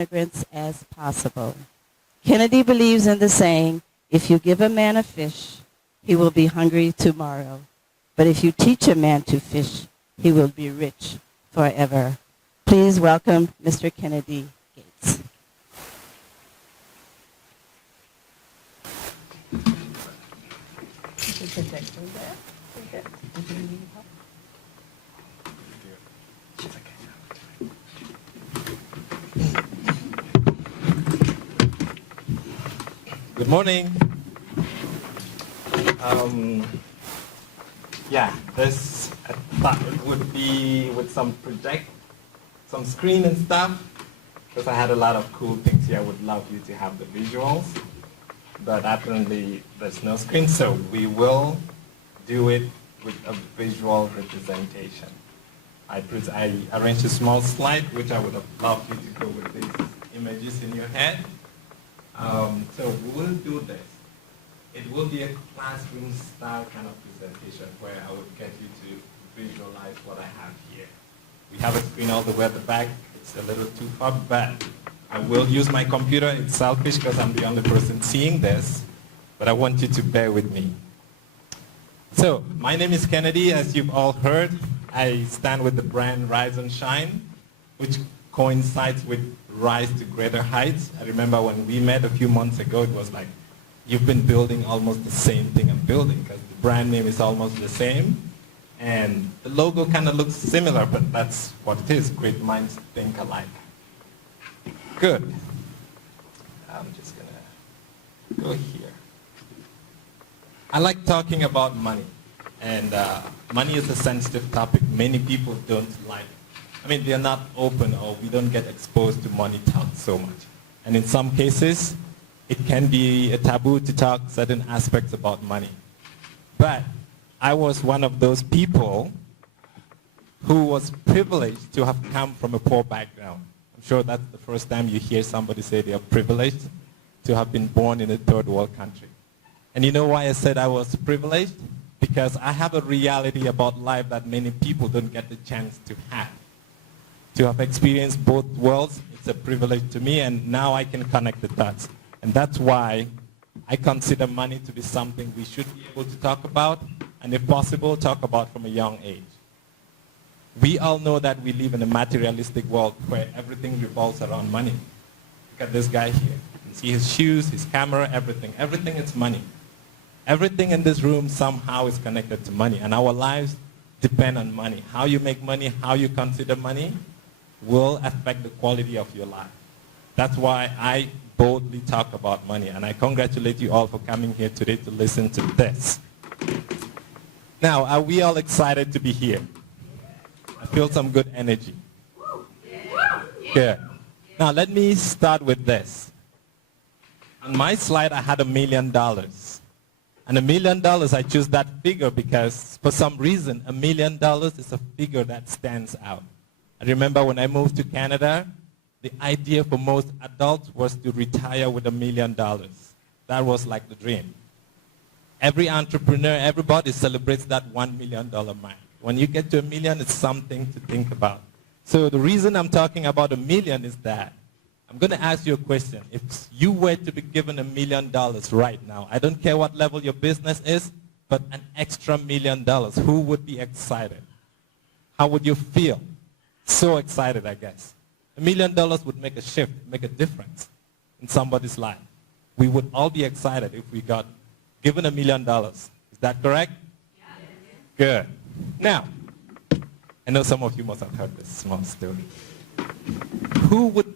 immigrants as possible. Kennedy believes in the saying, if you give a man a fish, he will be hungry tomorrow. But if you teach a man to fish, he will be rich forever. Please welcome Mr. Kennedy Gates. Good morning. This I thought it would be with some screen and stuff, because I had a lot of cool things here. I would love you to have the visuals, but apparently there's no screen, so we will do it with a visual representation. I arranged a small slide, which I would have loved you to go with these images in your head. So we will do this. It will be a classroom style kind of presentation where I would get you to visualize what I have here. We have a screen all the way at the back. It's a little too far back. I will use my computer. It's selfish because I'm the only person seeing this, but I want you to bear with me. So my name is Kennedy. As you've all heard, I stand with the brand Rise and Shine, which coincides with Rise to Greater Heights. I remember when we met a few months ago, it was like, you've been building almost the same thing I'm building, because the brand name is almost the same, and the logo kind of looks similar, but that's what it is. Great minds think alike. Good. I'm just going to go here. I like talking about money, and money is a sensitive topic. Many people don't like it. I mean, they're not open, or we don't get exposed to money talk so much. And in some cases, it can be a taboo to talk certain aspects about money. But I was one of those people who was privileged to have come from a poor background. I'm sure that's the first time you hear somebody say they are privileged to have been born in a third world country. And you know why I said I was privileged? Because I have a reality about life that many people don't get the chance to have. To have experienced both worlds, it's a privilege to me, and now I can connect the dots. And that's why I consider money to be something we should be able to talk about, and if possible, talk about from a young age. We all know that we live in a materialistic world where everything revolves around money. Look at this guy here. You can see his shoes, his camera, everything. Everything is money. Everything in this room somehow is connected to money, and our lives depend on money. How you make money, how you consider money, will affect the quality of your life. That's why I boldly talk about money, and I congratulate you all for coming here today to listen to this. Now, are we all excited to be here? I feel some good energy. Good. Now, let me start with this. On my slide, I had $1 million. And $1 million, I choose that figure because for some reason, $1 million is a figure that stands out. I remember when I moved to Canada, the idea for most adults was to retire with $1 million. That was like the dream. Every entrepreneur, everybody celebrates that $1 million mark. When you get to $1 million, it's something to think about. So the reason I'm talking about $1 million is that I'm going to ask you a question. If you were to be given $1 million right now, I don't care what level your business is, but an extra $1 million, who would be excited? How would you feel? So excited, I guess. $1 million would make a shift, make a difference in somebody's life. We would all be excited if we got given $1 million. Is that correct? Yeah. Good. Now, I know some of you must have heard this small story. Who would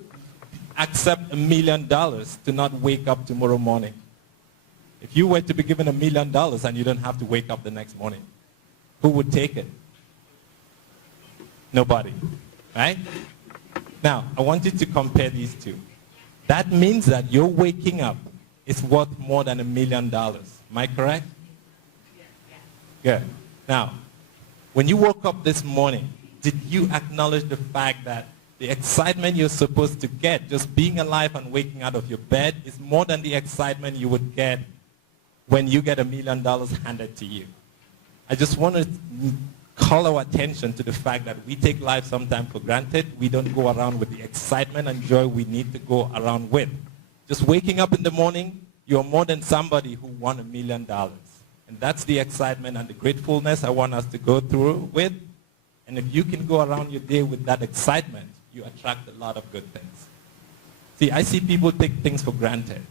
accept $1 million to not wake up tomorrow morning? If you were to be given $1 million and you don't have to wake up the next morning, who would take it? Nobody, right? Now, I want you to compare these two. That means that your waking up is worth more than $1 million. Am I correct? Good. Now, when you woke up this morning, did you acknowledge the fact that the excitement you're supposed to get just being alive and waking out of your bed is more than the excitement you would get when you get $1 million handed to you? I just want to call our attention to the fact that we take life sometimes for granted. We don't go around with the excitement and joy we need to go around with. Just waking up in the morning, you're more than somebody who won $1 million. And that's the excitement and the gratefulness I want us to go through with. And if you can go around your day with that excitement, you attract a lot of good things. See, I see people take things for granted.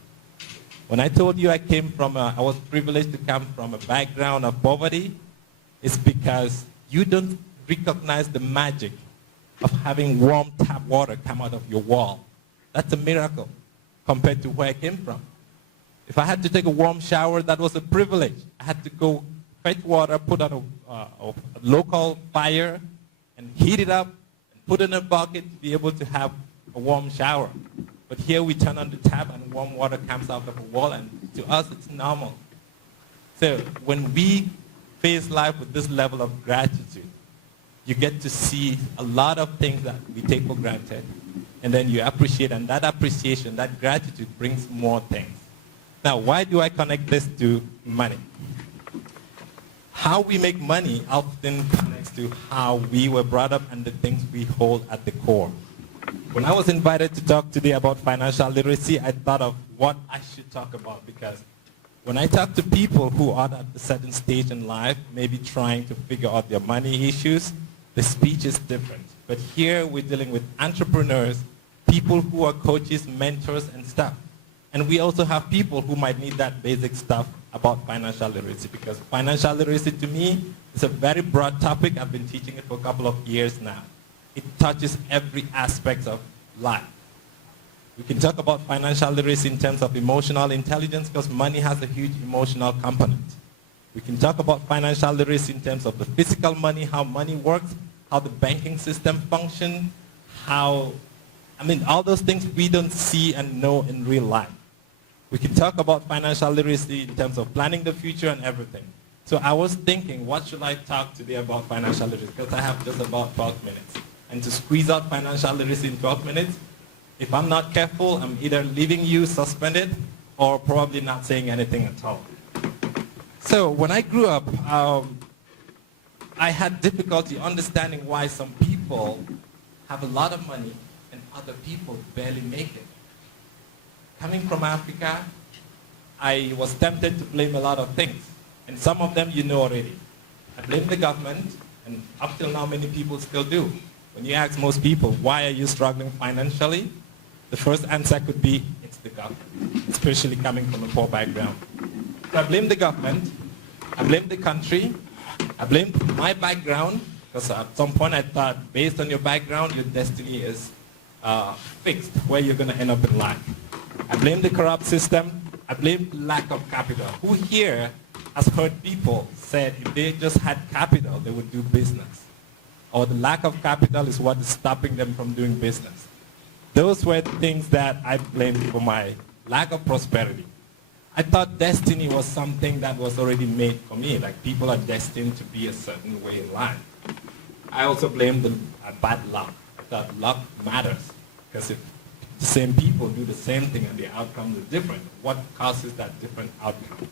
When I told you I was privileged to come from a background of poverty, it's because you don't recognize the magic of having warm tap water come out of your wall. That's a miracle compared to where I came from. If I had to take a warm shower, that was a privilege. I had to go fetch water, put on a local fire, and heat it up, and put it in a bucket to be able to have a warm shower. But here we turn on the tap and warm water comes out of a wall, and to us it's normal. So when we face life with this level of gratitude, you get to see a lot of things that we take for granted, and then you appreciate, and that appreciation, that gratitude brings more things. Now, why do I connect this to money? How we make money often connects to how we were brought up and the things we hold at the core. When I was invited to talk today about financial literacy, I thought of what I should talk about, because when I talk to people who are at a certain stage in life, maybe trying to figure out their money issues, the speech is different. But here we're dealing with entrepreneurs, people who are coaches, mentors, and stuff. And we also have people who might need that basic stuff about financial literacy, because financial literacy to me is a very broad topic. I've been teaching it for a couple of years now. It touches every aspect of life. We can talk about financial literacy in terms of emotional intelligence, because money has a huge emotional component. We can talk about financial literacy in terms of the physical money, how money works, how the banking system functions, all those things we don't see and know in real life. We can talk about financial literacy in terms of planning the future and everything. So I was thinking, what should I talk today about financial literacy? Because I have just about 12 minutes. And to squeeze out financial literacy in 12 minutes, if I'm not careful, I'm either leaving you suspended or probably not saying anything at all. So when I grew up, I had difficulty understanding why some people have a lot of money and other people barely make it. Coming from Africa, I was tempted to blame a lot of things. And some of them you know already. I blame the government, and up till now many people still do. When you ask most people, why are you struggling financially? The first answer could be, it's the government, especially coming from a poor background. So I blame the government, I blame the country, I blame my background, because at some point I thought, based on your background, your destiny is fixed, where you're going to end up in life. I blame the corrupt system, I blame lack of capital. Who here has heard people said if they just had capital, they would do business? Or the lack of capital is what is stopping them from doing business. Those were things that I blamed for my lack of prosperity. I thought destiny was something that was already made for me, like people are destined to be a certain way in life. I also blamed the bad luck. I thought luck matters, because if the same people do the same thing and the outcomes are different, what causes that different outcome?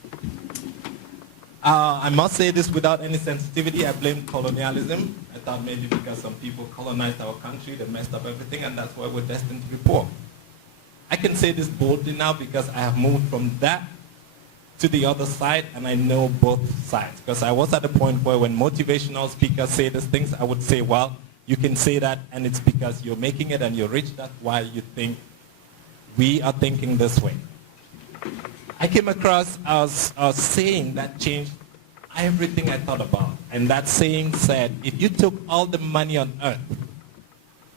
I must say this without any sensitivity, I blame colonialism. I thought maybe because some people colonized our country, they messed up everything, and that's why we're destined to be poor. I can say this boldly now because I have moved from that to the other side, and I know both sides. Because I was at a point where when motivational speakers say these things, I would say, well, you can say that, and it's because you're making it and you're rich, that's why you think we are thinking this way. I came across a saying that changed everything I thought about. And that saying said, if you took all the money on earth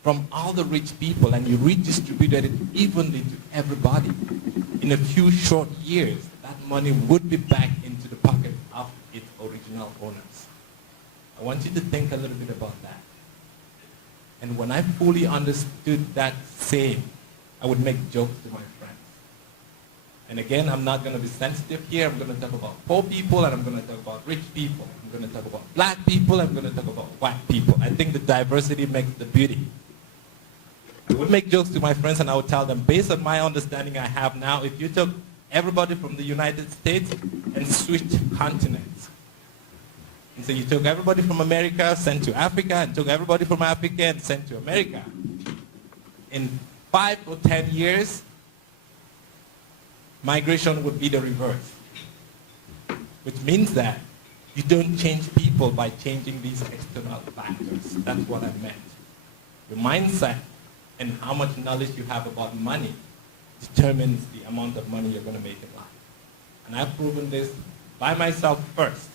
from all the rich people and you redistributed it evenly to everybody, in a few short years, that money would be back into the pocket of its original owners. I want you to think a little bit about that. And when I fully understood that saying, I would make jokes to my friends. And again, I'm not going to be sensitive here. I'm going to talk about poor people, and I'm going to talk about rich people. I'm going to talk about black people. I'm going to talk about white people. I think the diversity makes the beauty. I would make jokes to my friends, and I would tell them, based on my understanding I have now, if you took everybody from the United States and switched continents, And so you took everybody from America, sent to Africa, and took everybody from Africa and sent to America. In 5 or 10 years, migration would be the reverse. Which means that you don't change people by changing these external factors. That's what I meant. Your mindset and how much knowledge you have about money determines the amount of money you're going to make in life. And I've proven this by myself first.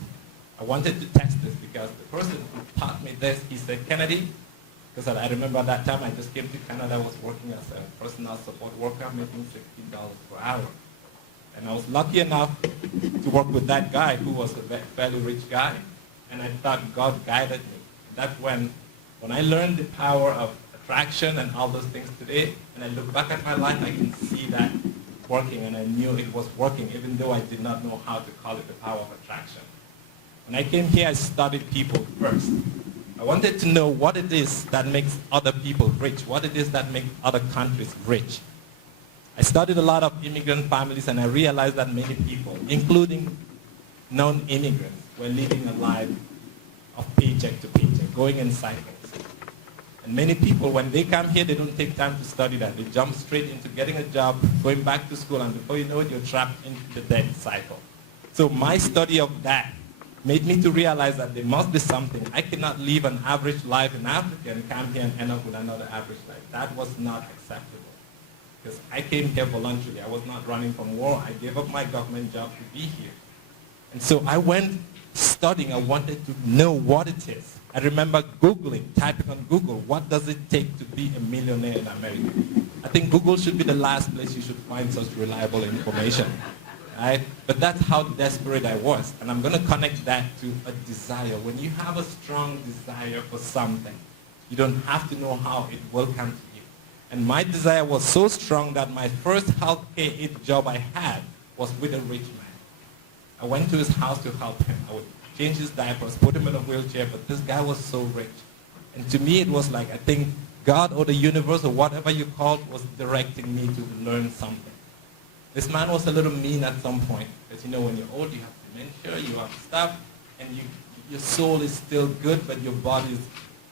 I wanted to test this because the person who taught me this, he said, Kennedy, because I remember at that time I just came to Canada, I was working as a personal support worker, making $16 per hour. And I was lucky enough to work with that guy who was a fairly rich guy. And I thought God guided me. That's when I learned the power of attraction and all those things today, and I look back at my life, I can see that working, and I knew it was working, even though I did not know how to call it the power of attraction. When I came here, I studied people first. I wanted to know what it is that makes other people rich, what it is that makes other countries rich. I studied a lot of immigrant families, and I realized that many people, including non-immigrants, were living a life of paycheck to paycheck, going in cycles. And many people, when they come here, they don't take time to study that. They jump straight into getting a job, going back to school, and before you know it, you're trapped into the debt cycle. So my study of that made me to realize that there must be something. I cannot live an average life in Africa and come here and end up with another average life. That was not acceptable. Because I came here voluntarily. I was not running from war. I gave up my government job to be here. And so I went studying. I wanted to know what it is. I remember Googling, typing on Google, what does it take to be a millionaire in America? I think Google should be the last place you should find such reliable information. Right? But that's how desperate I was. And I'm going to connect that to a desire. When you have a strong desire for something, you don't have to know how it will come to you. And my desire was so strong that my first healthcare aid job I had was with a rich man. I went to his house to help him. I would change his diapers, put him in a wheelchair, but this guy was so rich. And to me, it was like, I think God or the universe or whatever you call it was directing me to learn something. This man was a little mean at some point, because you know, when you're old, you have dementia, you have stuff, and your soul is still good, but your body is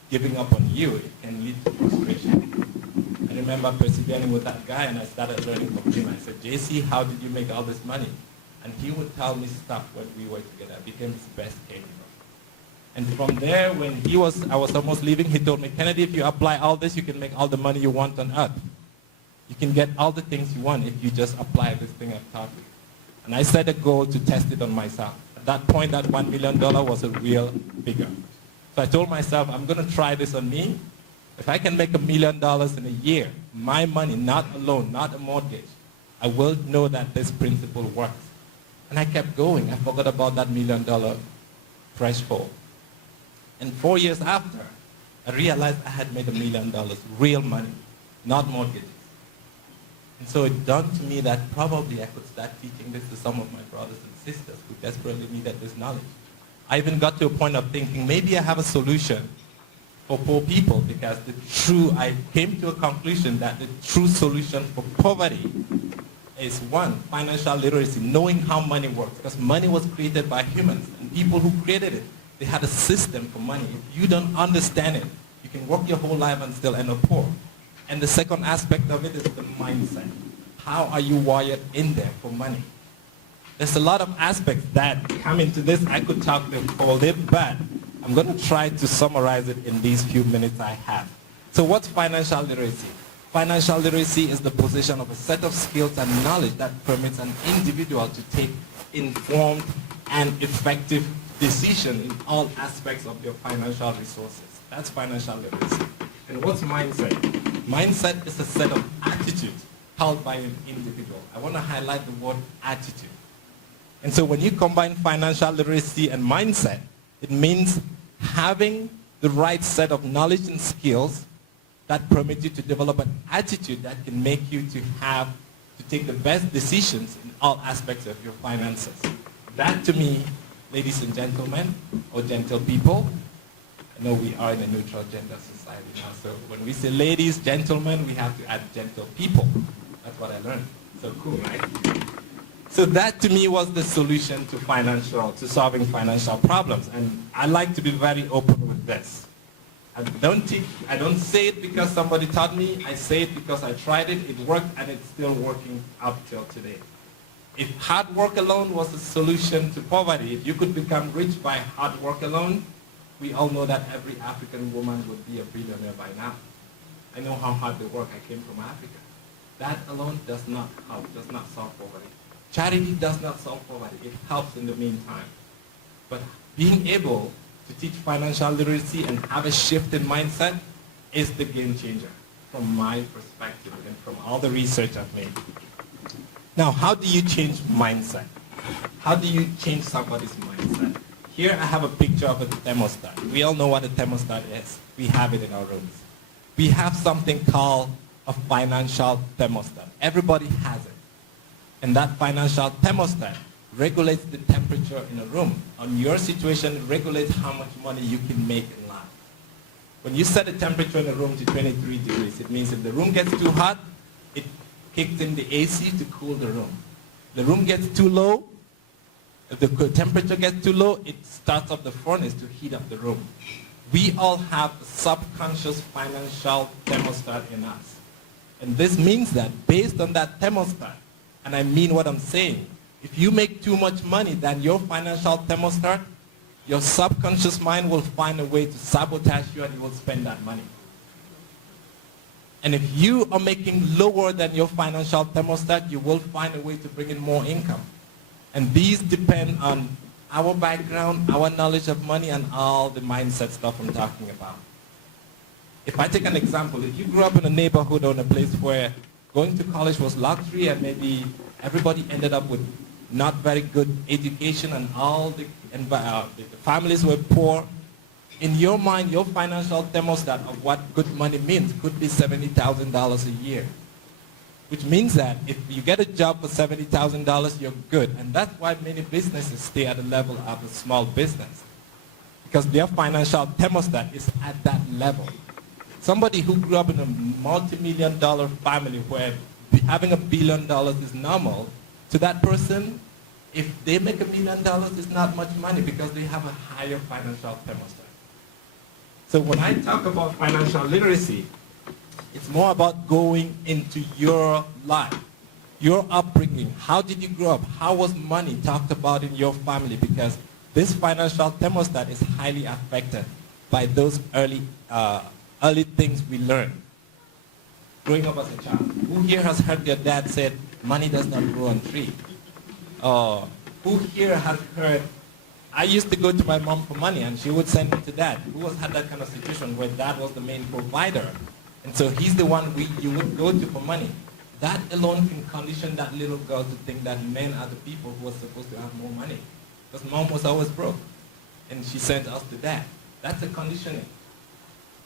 giving up on you. It can lead to frustration. I remember persevering with that guy, and I started learning from him. I said, JC, how did you make all this money? And he would tell me stuff when we were together. I became his best caregiver. And from there, when I was almost leaving, he told me, Kennedy, if you apply all this, you can make all the money you want on earth. You can get all the things you want if you just apply this thing I've taught you. And I set a goal to test it on myself. At that point, that $1 million was a real figure. So I told myself, I'm going to try this on me. If I can make $1 million in a year, my money, not a loan, not a mortgage, I will know that this principle works. And I kept going. I forgot about that $1 million threshold. And 4 years after, I realized I had made $1 million, real money, not mortgages. And so it dawned to me that probably I could start teaching this to some of my brothers and sisters who desperately needed this knowledge. I even got to a point of thinking, maybe I have a solution for poor people, because I came to a conclusion that the true solution for poverty is, one, financial literacy, knowing how money works, because money was created by humans, and people who created it, they had a system for money. If you don't understand it, you can work your whole life and still end up poor. And the second aspect of it is the mindset. How are you wired in there for money? There's a lot of aspects that come into this. I could talk all day, but I'm going to try to summarize it in these few minutes I have. So what's financial literacy? Financial literacy is the possession of a set of skills and knowledge that permits an individual to take informed and effective decisions in all aspects of your financial resources. That's financial literacy. And what's mindset? Mindset is a set of attitudes held by an individual. I want to highlight the word attitude. And so when you combine financial literacy and mindset, it means having the right set of knowledge and skills that permit you to develop an attitude that can make you to take the best decisions in all aspects of your finances. That, to me, ladies and gentlemen, or gentle people, I know we are in a neutral gender society now, so when we say ladies, gentlemen, we have to add gentle people. That's what I learned. So cool, right? So that to me was the solution to solving financial problems. And I like to be very open with this. I don't say it because somebody taught me. I say it because I tried it, it worked, and it's still working up till today. If hard work alone was the solution to poverty, if you could become rich by hard work alone, we all know that every African woman would be a billionaire by now. I know how hard they work. I came from Africa. That alone does not help, does not solve poverty. Charity does not solve poverty. It helps in the meantime. But being able to teach financial literacy and have a shift in mindset is the game changer from my perspective and from all the research I've made. Now, how do you change mindset? How do you change somebody's mindset? Here I have a picture of a thermostat. We all know what a thermostat is. We have it in our rooms. We have something called a financial thermostat. Everybody has it. And that financial thermostat regulates the temperature in a room. On your situation, it regulates how much money you can make in life. When you set the temperature in a room to 23 degrees, it means if the room gets too hot, it kicks in the AC to cool the room. The room gets too low, if the temperature gets too low, it starts up the furnace to heat up the room. We all have a subconscious financial thermostat in us. And this means that based on that thermostat, and I mean what I'm saying, if you make too much money than your financial thermostat, your subconscious mind will find a way to sabotage you and you will spend that money. And if you are making lower than your financial thermostat, you will find a way to bring in more income. And these depend on our background, our knowledge of money, and all the mindset stuff I'm talking about. If I take an example, if you grew up in a neighborhood or in a place where going to college was luxury and maybe everybody ended up with not very good education and all the families were poor, in your mind, your financial thermostat of what good money means could be $70,000 a year. Which means that if you get a job for $70,000, you're good. And that's why many businesses stay at the level of a small business. Because their financial thermostat is at that level. Somebody who grew up in a multi-million-dollar family where having $1 billion is normal, to that person, if they make $1 million, it's not much money because they have a higher financial thermostat. So when I talk about financial literacy, it's more about going into your life, your upbringing. How did you grow up? How was money talked about in your family? Because this financial thermostat is highly affected by those early things we learn. Growing up as a child. Who here has heard their dad said, money does not grow on trees? Who here has heard, I used to go to my mom for money and she would send me to dad. Who has had that kind of situation where dad was the main provider? And so he's the one you would go to for money. That alone can condition that little girl to think that men are the people who are supposed to have more money. Because mom was always broke. And she sent us to dad. That's a conditioning.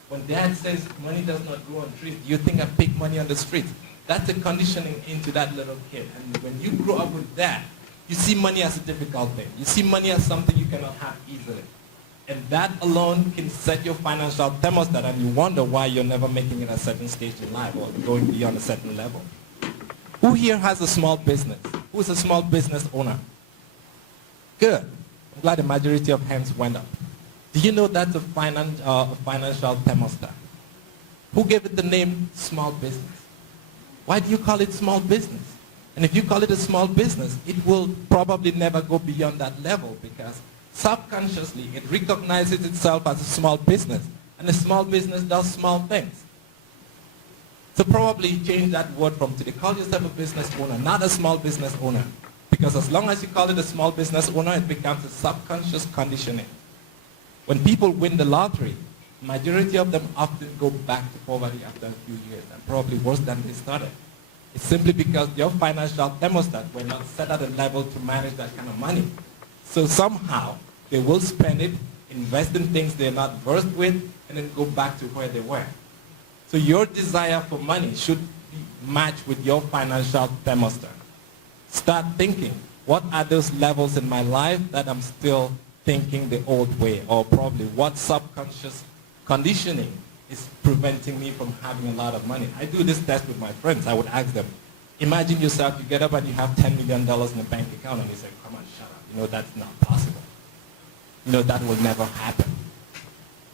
When dad says money does not grow on trees, you think I pick money on the street. That's a conditioning into that little kid. And when you grow up with that, you see money as a difficult thing. You see money as something you cannot have easily. And that alone can set your financial thermostat and you wonder why you're never making it at a certain stage in life or going beyond a certain level. Who here has a small business? Who is a small business owner? Good. I'm glad the majority of hands went up. Do you know that's a financial thermostat? Who gave it the name small business? Why do you call it small business? And if you call it a small business, it will probably never go beyond that level because subconsciously it recognizes itself as a small business. And a small business does small things. So probably change that word from today. Call yourself a business owner, not a small business owner. Because as long as you call it a small business owner, it becomes a subconscious conditioning. When people win the lottery, majority of them often go back to poverty after a few years, and probably worse than they started. It's simply because your financial thermostat were not set at a level to manage that kind of money. So somehow, they will spend it, invest in things they're not versed with, and then go back to where they were. So your desire for money should be matched with your financial thermostat. Start thinking, what are those levels in my life that I'm still thinking the old way? Or probably what subconscious conditioning is preventing me from having a lot of money? I do this test with my friends. I would ask them, Imagine yourself, you get up and you have $10 million in a bank account and you say, come on, shut up. That's not possible. That will never happen.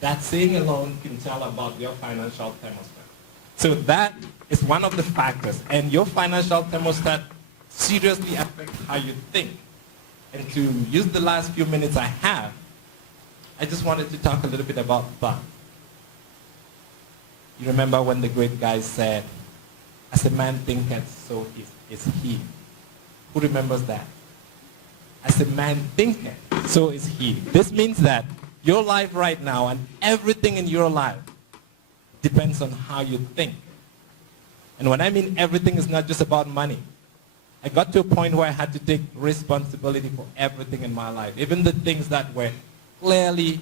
That saying alone can tell about your financial thermostat. So that is one of the factors. And your financial thermostat seriously affects how you think. And to use the last few minutes I have, I just wanted to talk a little bit about thought. You remember when the great guy said, as a man thinketh, so is he. Who remembers that? As a man thinketh, so is he. This means that your life right now and everything in your life depends on how you think. And when I mean everything, it's not just about money. I got to a point where I had to take responsibility for everything in my life. Even the things that were clearly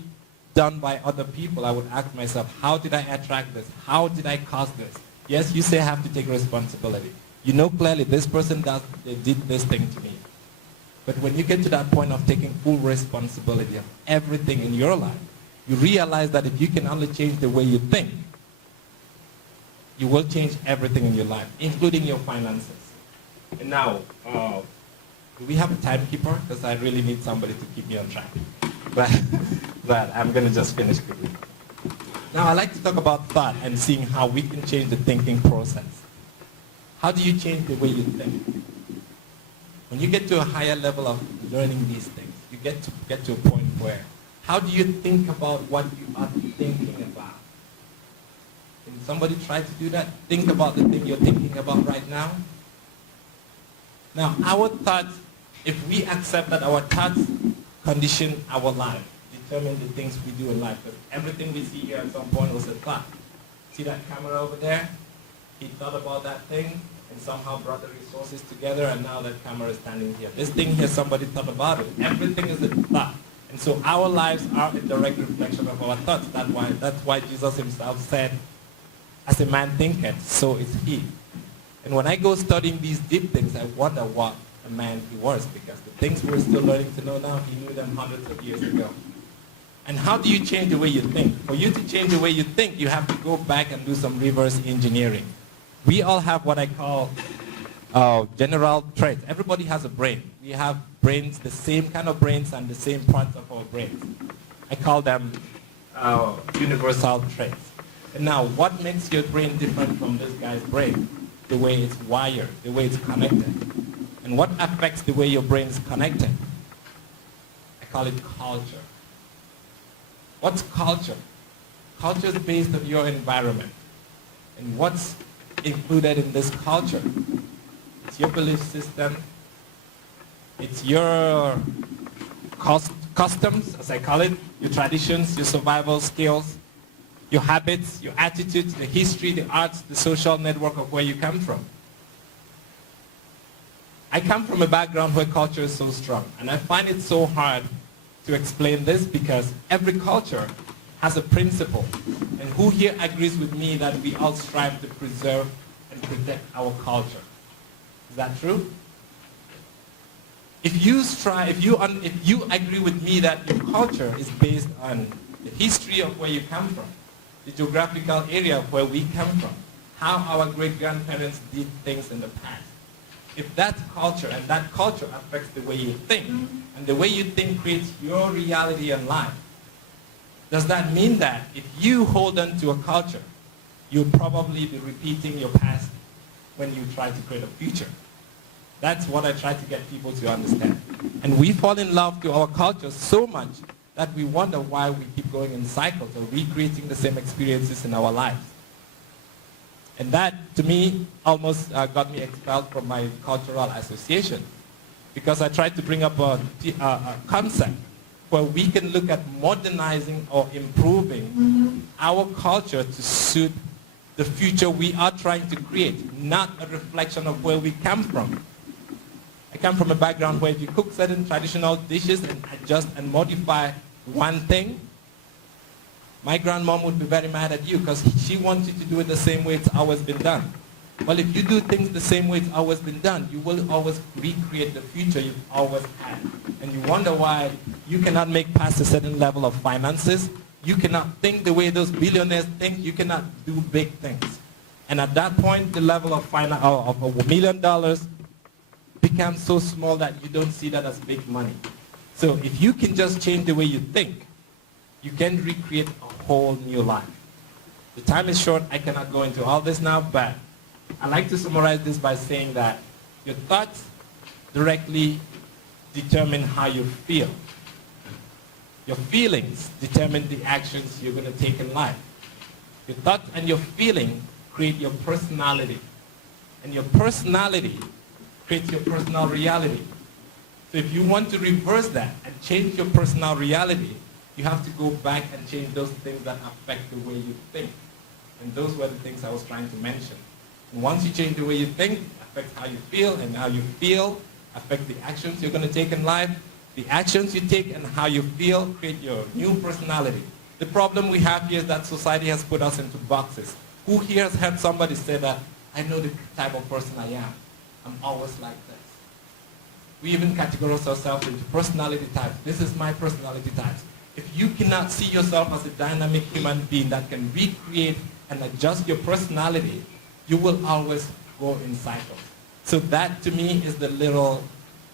done by other people, I would ask myself, how did I attract this? How did I cause this? Yes, you say I have to take responsibility. You know clearly this person did this thing to me. But when you get to that point of taking full responsibility of everything in your life, you realize that if you can only change the way you think, you will change everything in your life, including your finances. And now, do we have a timekeeper? Because I really need somebody to keep me on track. But I'm going to just finish quickly. Now, I like to talk about thought and seeing how we can change the thinking process. How do you change the way you think? When you get to a higher level of learning these things, you get to a point where, how do you think about what you are thinking about? Can somebody try to do that? Think about the thing you're thinking about right now. Now, our thoughts, if we accept that our thoughts condition our life, determine the things we do in life, because everything we see here at some point was a thought. See that camera over there? He thought about that thing and somehow brought the resources together, and now that camera is standing here. This thing here, somebody thought about it. Everything is a thought. And so our lives are a direct reflection of our thoughts. That's why Jesus himself said, as a man thinketh, so is he. And when I go studying these deep things, I wonder what a man he was, because the things we're still learning to know now, he knew them hundreds of years ago. And how do you change the way you think? For you to change the way you think, you have to go back and do some reverse engineering. We all have what I call general traits. Everybody has a brain. We have brains, the same kind of brains and the same parts of our brains. I call them universal traits. And now, what makes your brain different from this guy's brain? The way it's wired, the way it's connected. And what affects the way your brain is connected? I call it culture. What's culture? Culture is based on your environment. And what's included in this culture? It's your belief system. It's your customs, as I call it, your traditions, your survival skills, your habits, your attitudes, the history, the arts, the social network of where you come from. I come from a background where culture is so strong, and I find it so hard to explain this because every culture has a principle. And who here agrees with me that we all strive to preserve and protect our culture? Is that true? If you agree with me that your culture is based on the history of where you come from, the geographical area of where we come from, how our great-grandparents did things in the past. If that's culture, and that culture affects the way you think, and the way you think creates your reality in life, does that mean that if you hold on to a culture, you'll probably be repeating your past when you try to create a future? That's what I try to get people to understand. And we fall in love to our culture so much that we wonder why we keep going in cycles or recreating the same experiences in our lives. And that, to me, almost got me expelled from my cultural association, because I tried to bring up a concept where we can look at modernizing or improving our culture to suit the future we are trying to create, not a reflection of where we come from. I come from a background where if you cook certain traditional dishes and adjust and modify one thing, my grandmom would be very mad at you because she wants you to do it the same way it's always been done. Well, if you do things the same way it's always been done, you will always recreate the future you've always had. And you wonder why you cannot make past a certain level of finances. You cannot think the way those billionaires think. You cannot do big things. And at that point, the level of $1 million becomes so small that you don't see that as big money. So if you can just change the way you think, you can recreate a whole new life. The time is short. I cannot go into all this now, but I like to summarize this by saying that your thoughts directly determine how you feel. Your feelings determine the actions you're going to take in life. Your thoughts and your feeling create your personality. And your personality creates your personal reality. So if you want to reverse that and change your personal reality, you have to go back and change those things that affect the way you think. And those were the things I was trying to mention. And once you change the way you think, it affects how you feel, and how you feel affect the actions you're going to take in life. The actions you take and how you feel create your new personality. The problem we have here is that society has put us into boxes. Who here has heard somebody say that, I know the type of person I am. I'm always like this. We even categorize ourselves into personality types. This is my personality type. If you cannot see yourself as a dynamic human being that can recreate and adjust your personality, you will always go in cycles. So that, to me, is the little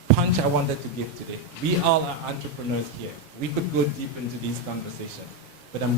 punch I wanted to give today. We all are entrepreneurs here. We could go deep into these conversations, but I'm